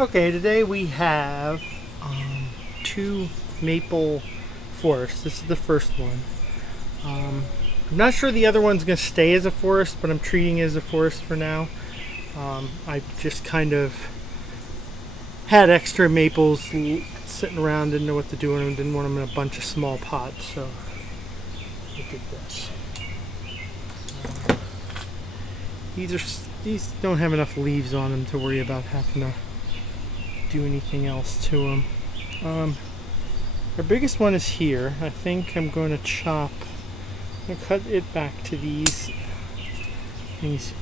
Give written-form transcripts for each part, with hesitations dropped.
Okay, today we have two maple forests. This is the first one. I'm not sure the other one's going to stay as a forest, but I'm treating it as a forest for now. I just kind of had extra maples sitting around, didn't know what to do with them, didn't want them in a bunch of small pots, so I did this. These don't have enough leaves on them to worry about having to do anything else to them. Our biggest one is here. I think I'm going to cut it back to these things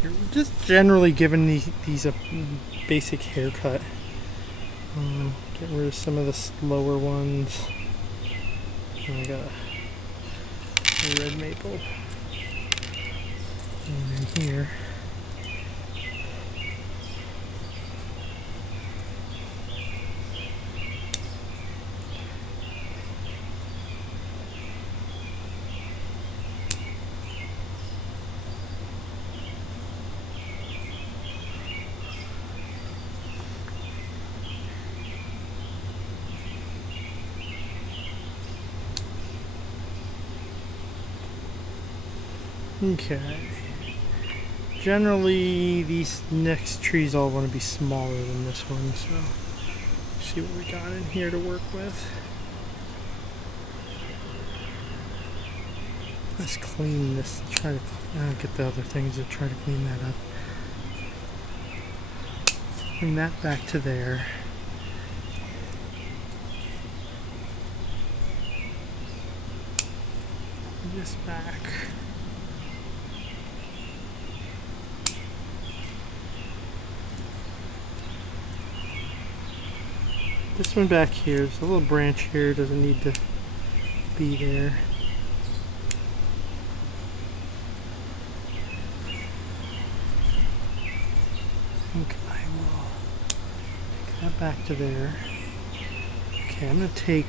here. Just generally giving these a basic haircut. Get rid of some of the slower ones. And I got a red maple in here. Okay. Generally, these next trees all want to be smaller than this one, so let's see what we got in here to work with. Let's clean this. Try to get the other things to try to clean that up. Bring that back to there. This back. This one back here, there's a little branch here, doesn't need to be there. I think I will take that back to there. Okay, I'm going to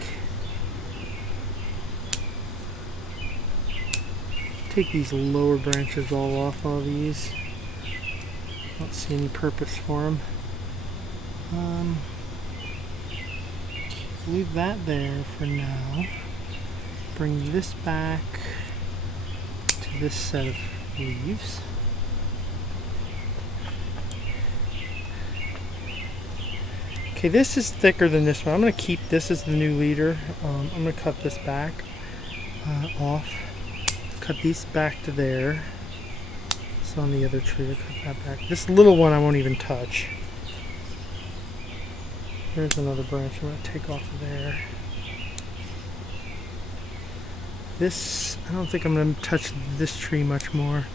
take these lower branches all off all these. Don't see any purpose for them. Leave that there for now. Bring this back to this set of leaves. Okay, this is thicker than this one. I'm going to keep this as the new leader. I'm going to cut this back off. Cut these back to there. It's on the other tree. I'll cut that back. This little one I won't even touch. Here's another branch I'm going to take off of there. This, I don't think I'm going to touch this tree much more.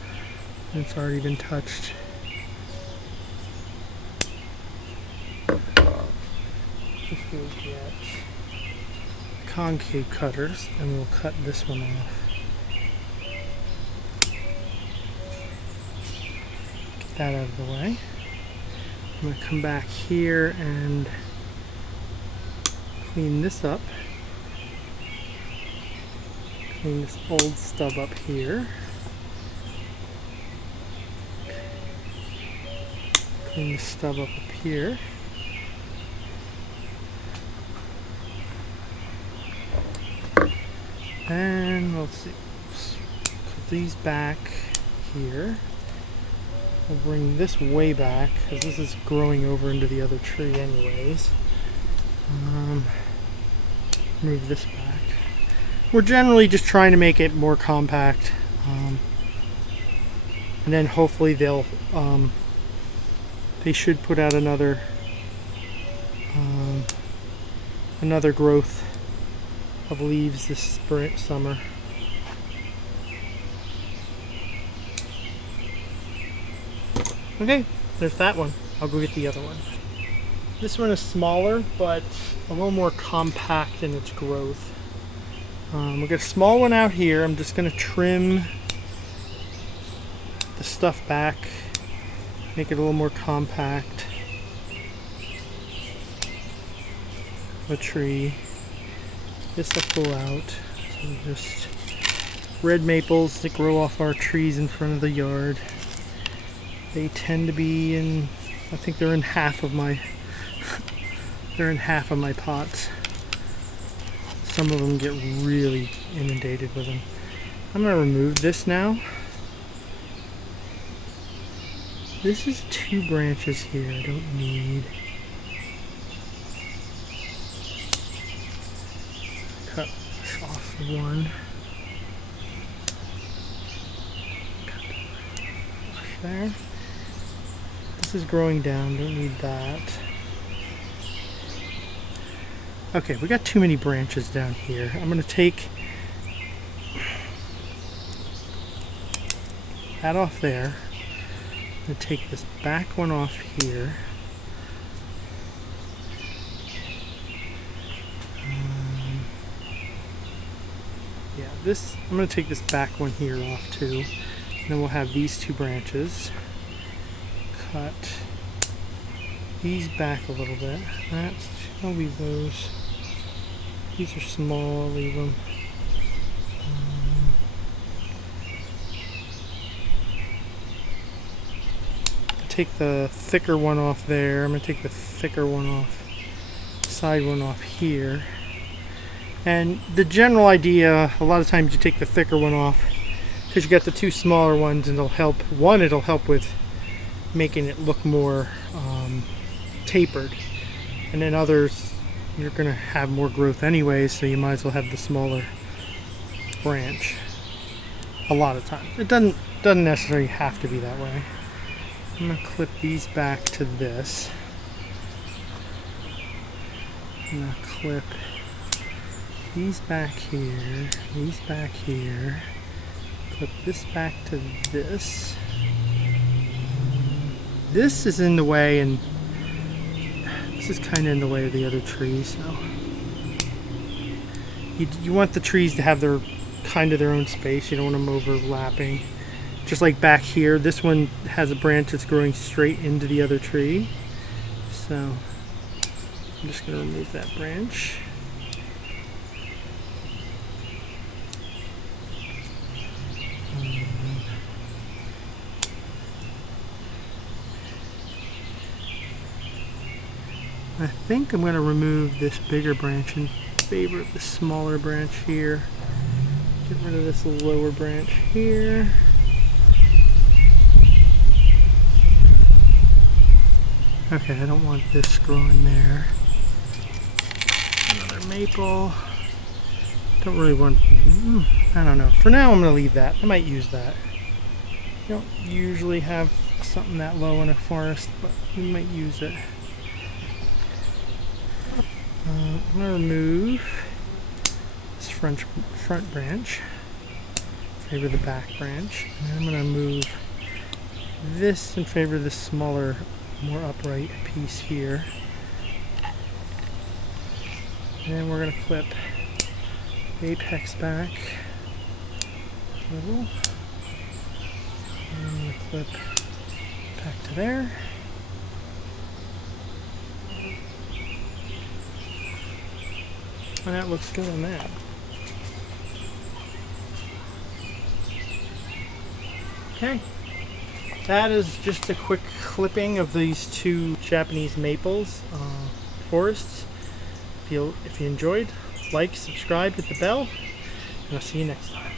It's already been touched. Just going to get concave cutters and we'll cut this one off. Get that out of the way. I'm going to come back here and clean this up. Clean this old stub up here. Clean this stub up here. And let's see. Put these back here. We'll bring this way back because this is growing over into the other tree anyways. Move this back. We're generally just trying to make it more compact, and then hopefully they should put out another growth of leaves this summer. Okay, there's that one. I'll go get the other one. This one is smaller, but a little more compact in its growth. We'll get a small one out here. I'm just going to trim the stuff back, make it a little more compact. The tree. This I'll pull out. So just red maples that grow off our trees in front of the yard. They tend to be in, I think they're in half of my They're in half of my pots. Some of them get really inundated with them. I'm going to remove this now. This is 2 branches here I don't need. Cut this off one. Flush there. This is growing down, don't need that. Okay, we got too many branches down here. I'm going to take that off there. I'm going to take this back one off here. Yeah, I'm going to take this back one here off too. And then we'll have these 2 branches. Cut these back a little bit. I'll leave those. These are small, I'll leave them. Take the thicker one off there. I'm going to take the thicker one off, side one off here. And the general idea, a lot of times you take the thicker one off because you got the 2 smaller ones, and it'll help. One, it'll help with making it look more tapered, and then others, you're going to have more growth anyway, so you might as well have the smaller branch. A lot of times, it doesn't necessarily have to be that way. I'm going to clip these back to this. I'm going to clip these back here, these back here. Clip this back to this. This is in the way, and this is kind of in the way of the other trees. So you want the trees to have their own space. You don't want them overlapping. Just like back here, this one has a branch that's growing straight into the other tree. So I'm just going to remove that branch. I think I'm going to remove this bigger branch in favor of the smaller branch here. Get rid of this lower branch here. Okay, I don't want this growing there. Another maple. Don't really want, I don't know. For now I'm going to leave that. I might use that. You don't usually have something that low in a forest, but we might use it. I'm going to remove this front branch in favor of the back branch. And I'm going to move this in favor of this smaller, more upright piece here. And we're going to clip the apex back a little. And I'm going to clip back to there. And that looks good on that. Okay. That is just a quick clipping of these 2 Japanese maples forests. If you enjoyed, like, subscribe, hit the bell, and I'll see you next time.